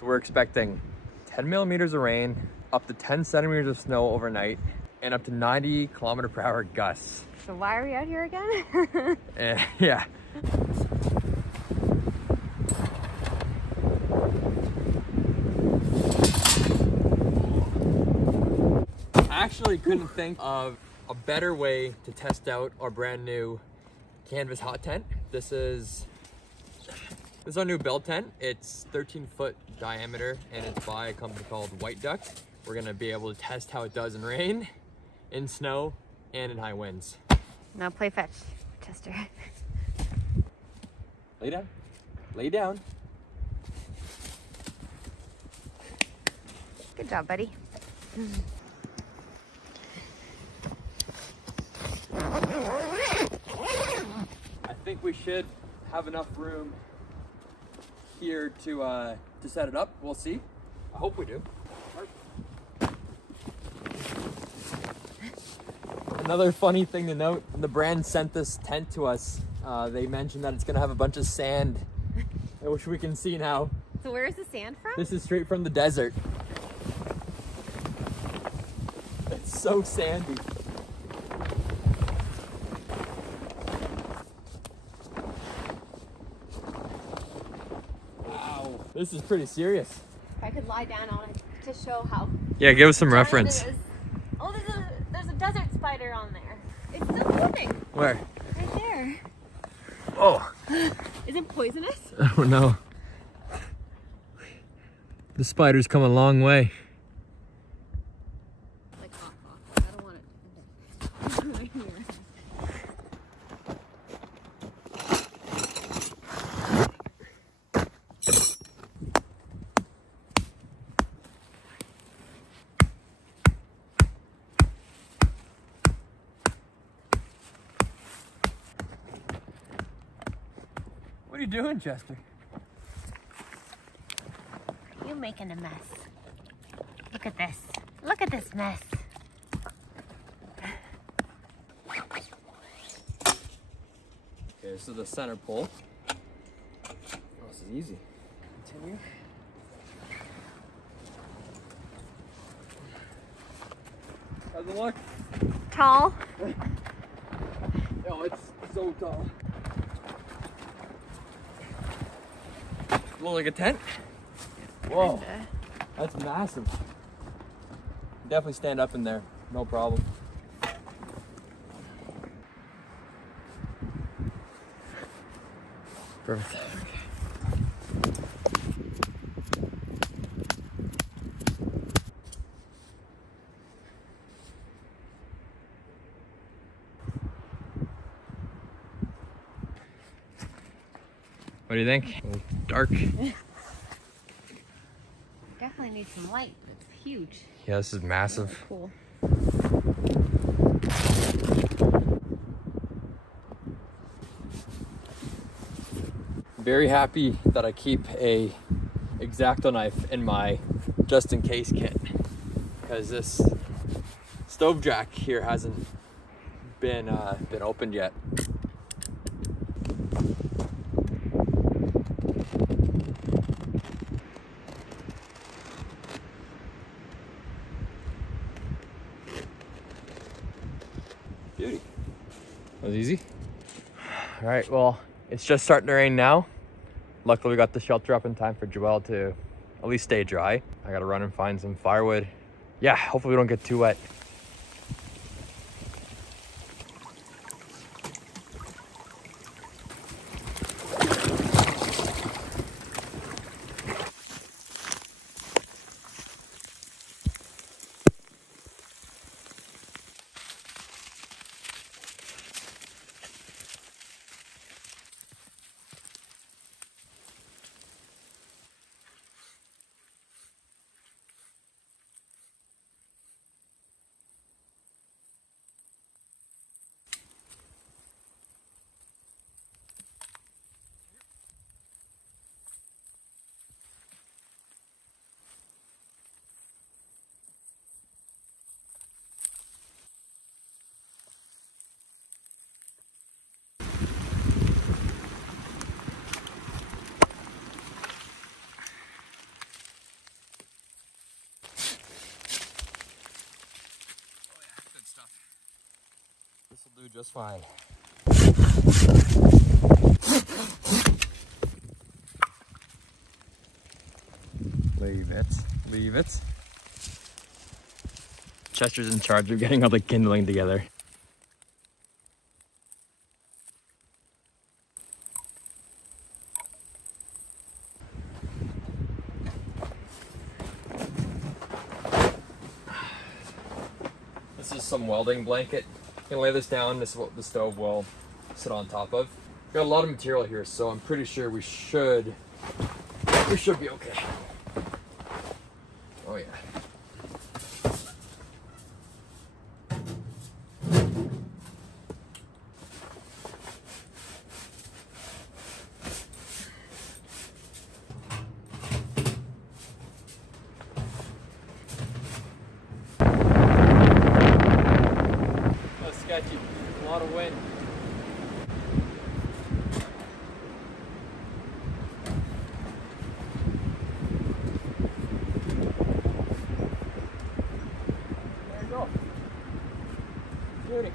So we're expecting 10 millimeters of rain, up to 10 centimeters of snow overnight, and up to 90 km/h gusts. So why are we out here again? Yeah. I actually couldn't think of a better way to test out our brand new canvas hot tent. This is our new bell tent. It's 13-foot diameter and it's by a company called White Duck. We're gonna be able to test how it does in rain, in snow, and in high winds. Now play fetch, Chester. Lay down. Lay down. Good job, buddy. I think we should have enough room here to set it up. We'll see. I hope we do. Another funny thing to note, when the brand sent this tent to us, they mentioned that it's gonna have a bunch of sand, which we can see now. So where is the sand from? This is straight from the desert. It's so sandy. Wow, this is pretty serious. If I could lie down on it to show how. Yeah, give us some giant reference. it is. Oh, there's a desert spider on there. It's still moving. Where? Right there. Oh. Is it poisonous? Oh no. The spider's come a long way. Like hot. I don't want it. What are you doing, Chester? You're making a mess. Look at this. Look at this mess. Okay, this is the center pole. Oh, this is easy. Continue. How's it look? Tall. Oh, it's so tall. Look like a tent? Whoa, that's massive. Definitely stand up in there, no problem. Perfect. What do you think? A little dark. Definitely need some light, but it's huge. Yeah, this is massive. Cool. Very happy that I keep a X-Acto knife in my just in case kit, because this stove jack here hasn't been opened yet. Beauty. That was easy. All right, well, it's just starting to rain now. Luckily, we got the shelter up in time for Joelle to at least stay dry. I gotta run and find some firewood. Yeah, hopefully we don't get too wet. just fine. Leave it. Leave it. Chester's in charge of getting all the kindling together. This is some welding blanket. I'm gonna lay this down. This is what the stove will sit on top of. Got a lot of material here, so I'm pretty sure we should be okay. Oh yeah. That's sketchy. A lot of wind. There you go. Beauty.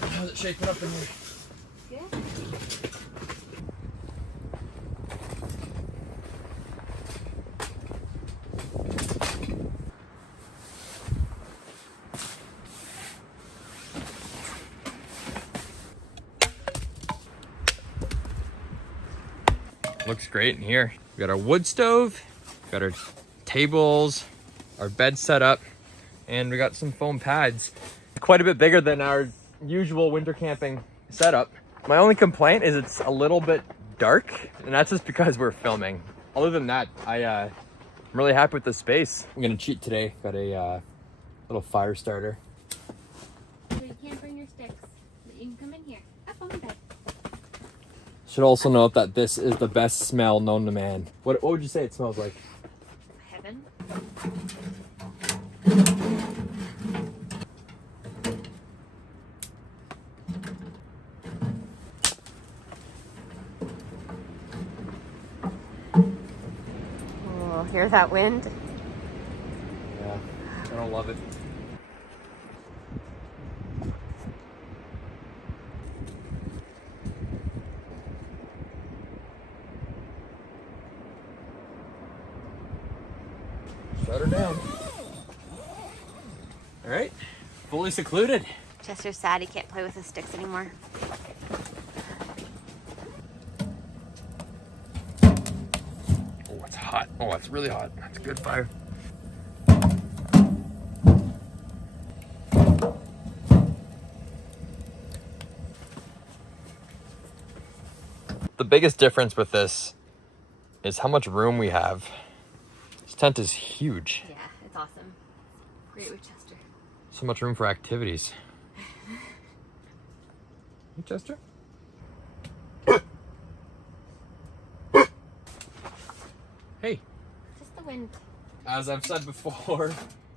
How's it shaping up in here? Good. Looks great in here. We got our wood stove, got our tables, our bed set up, and we got some foam pads. Quite a bit bigger than our usual winter camping setup. My only complaint is it's a little bit dark, and that's just because we're filming. Other than that, I'm really happy with the space. I'm gonna cheat today. Got a little fire starter. So you can't bring your sticks, but you can come in here. Up on the bed. Should also note that this is the best smell known to man. What would you say it smells like? Heaven. Oh, hear that wind? Yeah, I don't love it. Shut her down. All right, fully secluded. Chester's sad he can't play with his sticks anymore. Oh, it's hot. Oh, it's really hot. That's a good fire. The biggest difference with this is how much room we have. This tent is huge. Yeah, it's awesome. Great with Chester. So much room for activities. Hey, Chester? Hey. Just the wind. As I've said before,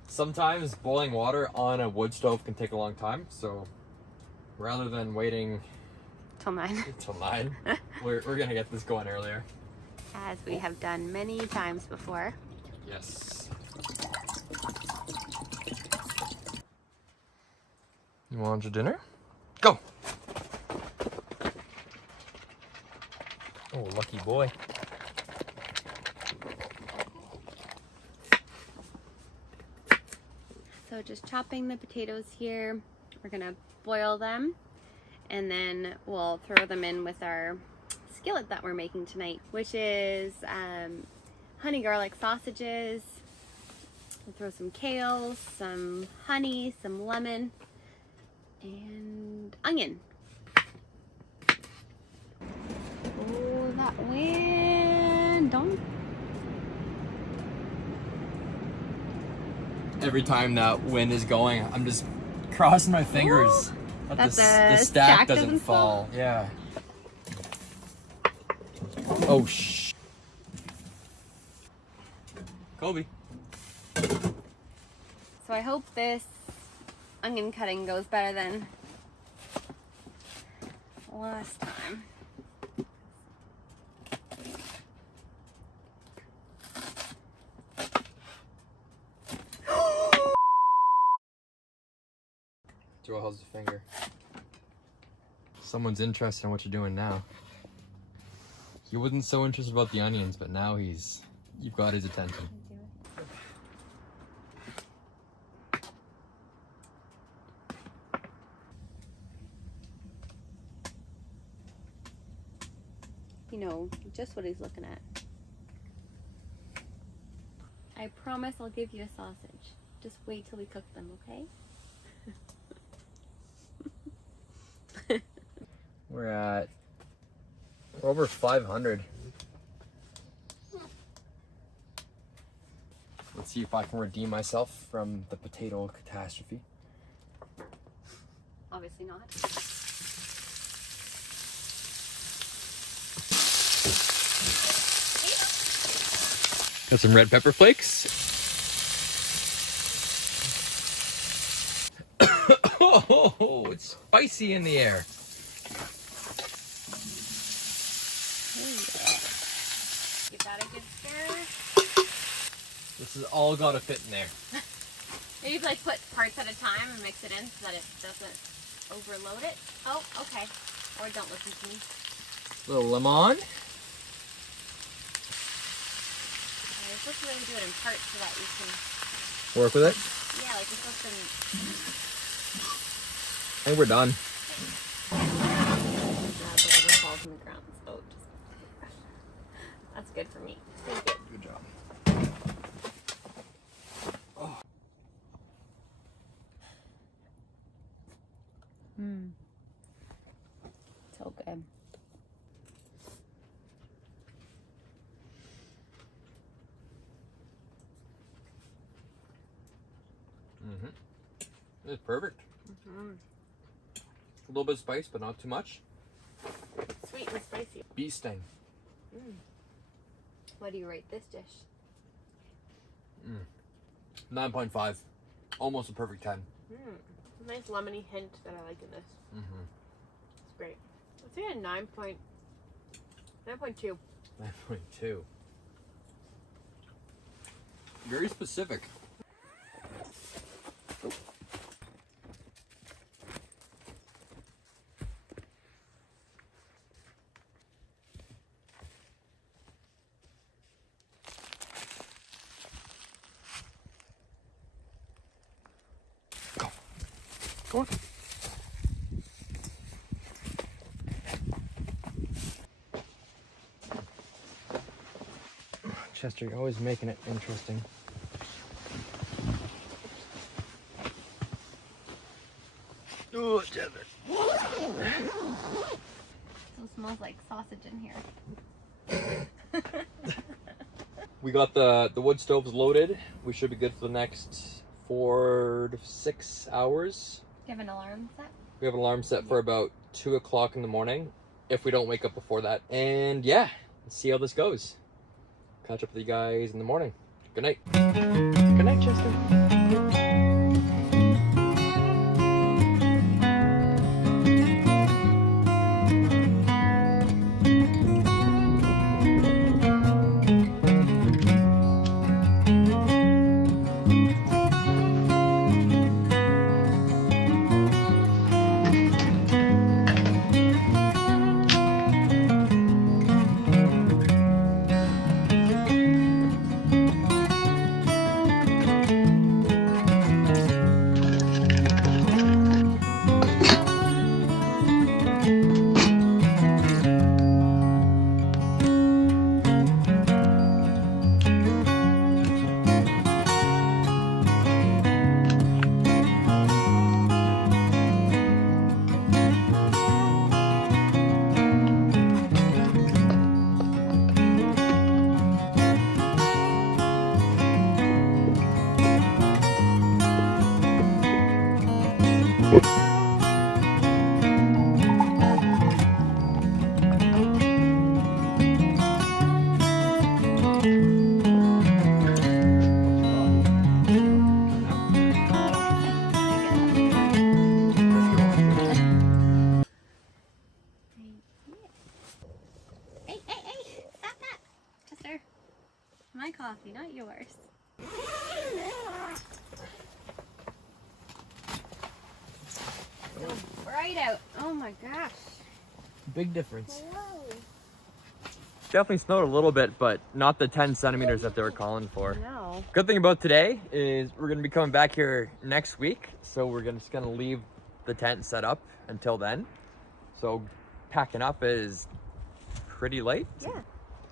sometimes boiling water on a wood stove can take a long time. So rather than waiting Till 9. till 9, we're gonna get this going earlier. As we have done many times before. Yes. You want your dinner? Go. Oh, lucky boy. So just chopping the potatoes here. We're gonna boil them and then we'll throw them in with our skillet that we're making tonight, which is honey garlic sausages. We'll throw some kale, some honey, some lemon, and onion. Oh, that wind! Don't. Every time that wind is going, I'm just crossing my fingers that That the the stack stack doesn't doesn't fall. Yeah. Oh, shh. Kobe. So I hope this onion cutting goes better than last time. Joel has the finger. Someone's interested in what you're doing now. He wasn't so interested about the onions, but now you've got his attention. You know, just what he's looking at. I promise I'll give you a sausage. Just wait till we cook them, okay? We're over 500. Let's see if I can redeem myself from the potato catastrophe. Obviously not. Got some red pepper flakes. Oh, it's spicy in the air. Give that a good stir. This has all got to fit in there. Maybe like put parts at a time and mix it in so that it doesn't overload it. Oh, okay. Or don't listen to me. Little lemon. You're supposed to really do it in parts so that you can... Work with it. Yeah, like you're supposed to... I think we're done. Whatever falls in the ground. So just... That's good for me. Thank you. Good job. Oh. So good. It's perfect. A little bit of spice, but not too much. Sweet and spicy. Bee sting. What do you rate this dish? 9.5. Almost a perfect 10. Nice lemony hint that I like in this. It's great. I'd say a 9.2. 9.2. Very specific. Go on. Chester, you're always making it interesting. Oh, Chester. Still smells like sausage in here. We got the wood stoves loaded. We should be good for the next 4 to 6 hours. Do you have an alarm set? We have an alarm set for about 2 o'clock in the morning, if we don't wake up before that. And yeah, let's see how this goes. Catch up with you guys in the morning. Good night. Good night, Chester. My coffee, not yours. light out. Oh my gosh. Big difference. Whoa. Definitely snowed a little bit, but not the 10 centimeters that they were calling for. No. Good thing about today is we're gonna be coming back here next week, so we're just gonna leave the tent set up until then. So packing up is pretty late. Yeah.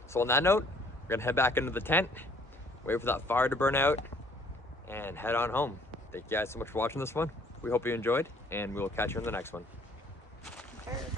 So on that note, we're gonna head back into the tent, wait for that fire to burn out, and head on home. Thank you guys so much for watching this one. We hope you enjoyed, and we'll catch you in the next one.